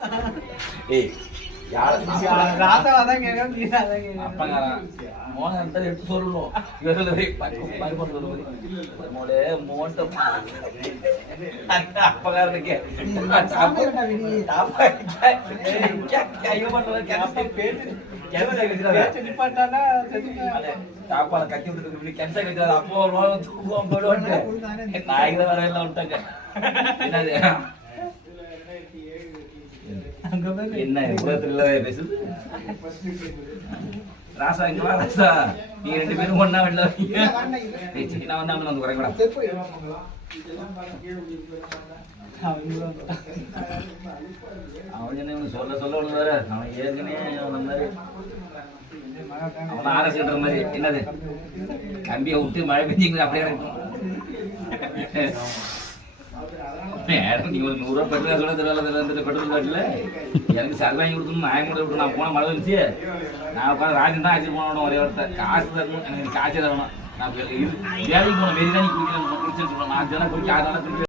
ஏய் ராசாவாதான் கேட்கணும், நீ அதான் கேட்கணும். அப்பங்காரன் மோன எடுத்து சொல்லணும். அப்பங்காரனுக்கு சாப்பாடு கட்டி விட்டு கேன்சர் கழிச்சாரு. அப்போ தூக்கம் போடுவாங்க. நாய்க்கு தான் வர எல்லாம் விட்டாங்க. என்னது என்ன உலகத்துல பேசுது? ராசா இங்க வா ராசா, நீங்க ரெண்டு பேரும் ஒண்ணா வெளில வரீங்க. நான் வந்து குறைக்கூடா. அவன் என்ன சொல்ல சொல்ல விடுவாரு. அவன் ஏற்கனவே அவன் மாதிரி அவன் ஆரசிக்கிற மாதிரி என்னது கம்பியை விட்டு மழை பெஞ்சிங்க அப்படியே இருக்கும். நீங்க ஒரு 100 ரூபா பெட்ரோல் கூட தெரியல. பெட்ரோல் காட்டுல எனக்கு சரி வாங்கி கொடுக்கணும். நான் கூட விட்டு நான் போன மழை வந்துச்சு. நான் உட்காந்து ராஜன் தான் ஆச்சு போனோம். ஒரே ஒருத்த காசு தரணும், எனக்கு காசே தரணும். நான் வேலைக்கு போன வெறி தான் நீ குடிக்கணும். நான் குடிச்சு நான் குடிக்க